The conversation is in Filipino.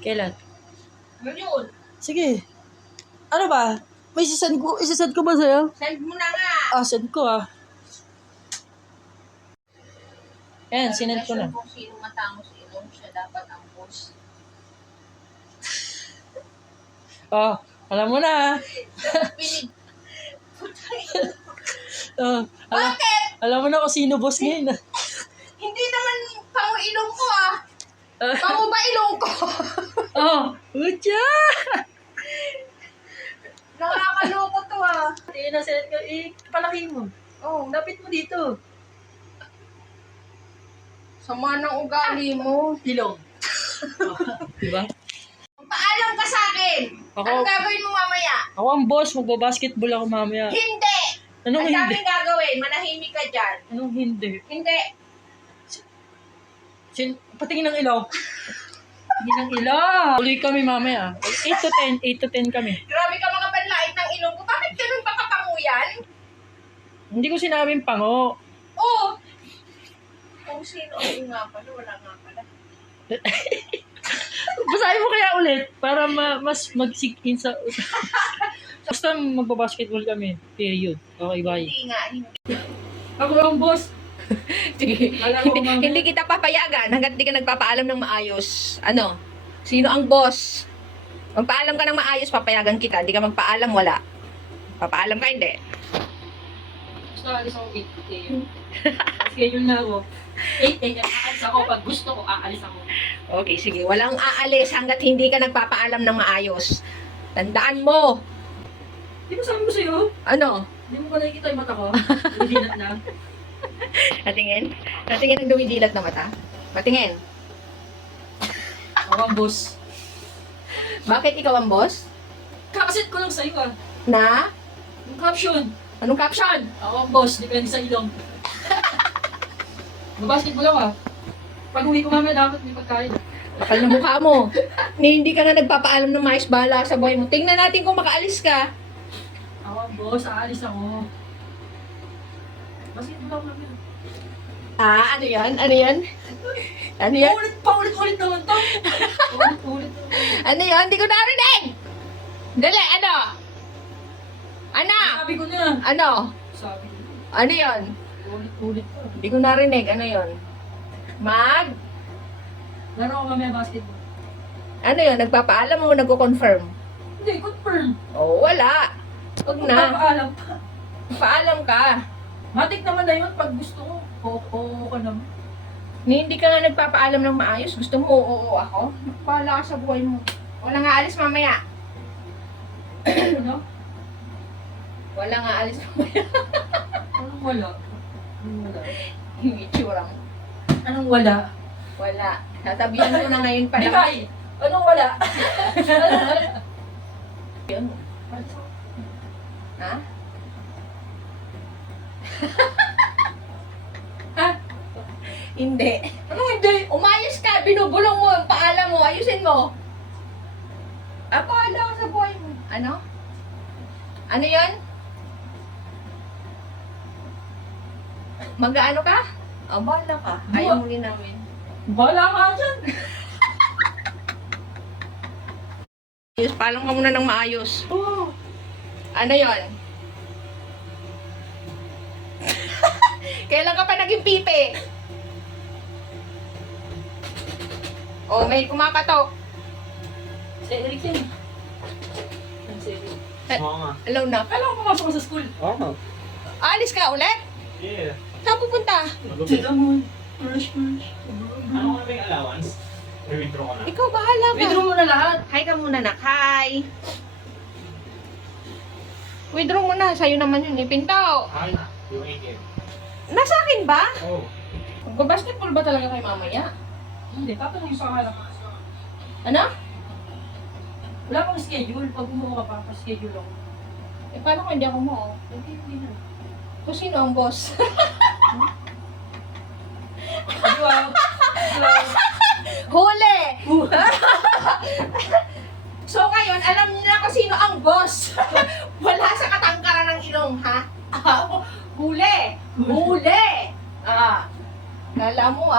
Kailan? Ano yun? Sige. Ano ba? May isasend ko ba sa'yo? Send mo na nga. Send ko Ayan, sinend ko na. Kung sino matangos ilong, siya dapat ang boss. Alam mo na. Pinig. Bakit? Alam mo na kung sino boss ngayon. Hindi naman pango ilong ko Pango ba ilong ko? Ucha! Nakakaloko to Tingnan na, sinend ko. Palakihin mo. Lapit mo dito. Sama ng ugali mo. Ilong. Diba? Paalam ka sa akin. Anong gagawin mo mamaya? Ako ang boss. Magbabasketball ako mamaya. Hindi! Anong Ang hindi? daming gagawin. Manahimik ka dyan. Anong hindi? Hindi. Patingin ng ilaw. Patingin ng ilaw. Tuloy kami mamaya. 8 to 10 kami. Grabe ka mga panlait ng ilong ko. Bakit ganun ba kapango yan? Hindi ko sinabing pango. Kung sino ang nga pala, wala nga pala. Basahin mo kaya ulit para mas mag-sink in sa... Basta magbabasketball kami. Period. Okay, bye. Hindi nga. Ako ang boss. Sige. Alam mo, mama. Hindi kita papayagan hanggat di ka nagpapaalam ng maayos. Ano? Sino ang boss? Magpaalam ka ng maayos, papayagan kita. Di ka magpaalam, wala. Papaalam ka, hindi. Basta alis ako 8 a.m. Schedule na ako. 8 a.m. Aalis ako. Pag gusto ko, aalis ako. Okay, sige. Walang aalis hanggat hindi ka nagpapaalam ng maayos. Tandaan mo. Di ba sabi ko sa'yo? Ano? Hindi mo ba nakikita yung mata ko? Hindi na. Natingin? Natingin ang dumidilat na mata? Patingin. Ako ang boss. Bakit ikaw ang boss? Kakasit ko lang sa'yo Na? Yung caption. Anong caption? Ako ang boss. Depende sa ilong. Mabasketball ako Pag uwi ko mamaya dapat may pagkain. Kapal na mukha mo. Hindi ka na nagpapaalam ng maayos, bahala sa buhay mo. Tingnan natin kung makaalis ka. Ako ang boss. Aalis ako. Basketball ako namin. Ano yan? Ano yan? Ano yan? Paulit-ulit naman to. Paulit-ulit naman. Ano yan? Hindi ko narinig! Dali, ano? Ano? Sabi ko na. Ano? Sabi ko. Ano yan? Paulit-ulit to. Hindi ko narinig. Ano yon? Laro ko mamaya basketball. Ano yon? Nagpapaalam mo, nagko-confirm? Hindi, confirm. Wala. Huwag na. Magpapaalam pa. Paalam ka. Matik naman na yun pag gusto ko. Oo ka naman. Hindi ka nga nagpapaalam ng maayos. Gusto mo, oo ako? Bahala ka sa buhay mo. Wala nga alis mamaya. Ano? Wala nga alis mamaya. Anong wala? Anong wala? Yung itsura mo. Anong wala? Wala. Tatabihan ko na ngayon pa Di lang. ba? Anong wala? Yun. Ha? Ha? Hindi. Anong hindi? Umayos ka, binubulong mo, paalam mo, ayusin mo. Paala ka sa buhay mo. Ano? Ano yan? Mag-ano ka? Bahala ka. Ayaw mo rin namin. Wala ka dyan. Paalam ka muna ng maayos. Oo. Ano yon? Kailan ka pa naging pipi? May kumakatok. Si Eric yan. Si Eric. Oo nga. Hello na. Kailan ko pumasok ka sa school? Oo. Alis ka ulit? Yeah. Saan pupunta? Tita mo. First. Ano ka may allowance? I-withdraw ko na. Ikaw bahala ka. Withdraw mo na lahat. Hi ka muna, nak. Hi. Withdraw mo na. Sa'yo naman yun. Pintaw. Ay, yung ATM. Nasa akin ba? Oh. Magbabasketball ba talaga kayo mamaya? Hindi, tatanong sa akin. Ano? Wala pang schedule. Pag umuha ka pa, pa-schedule ako. Paano kung hindi ako mo? Hindi na. Kung sino ang boss? Wow. Huli! So ngayon, alam niyo na kung sino ang boss. Wala sa katangkaran ng ilong, ha? Huli! Huli! Kala mo,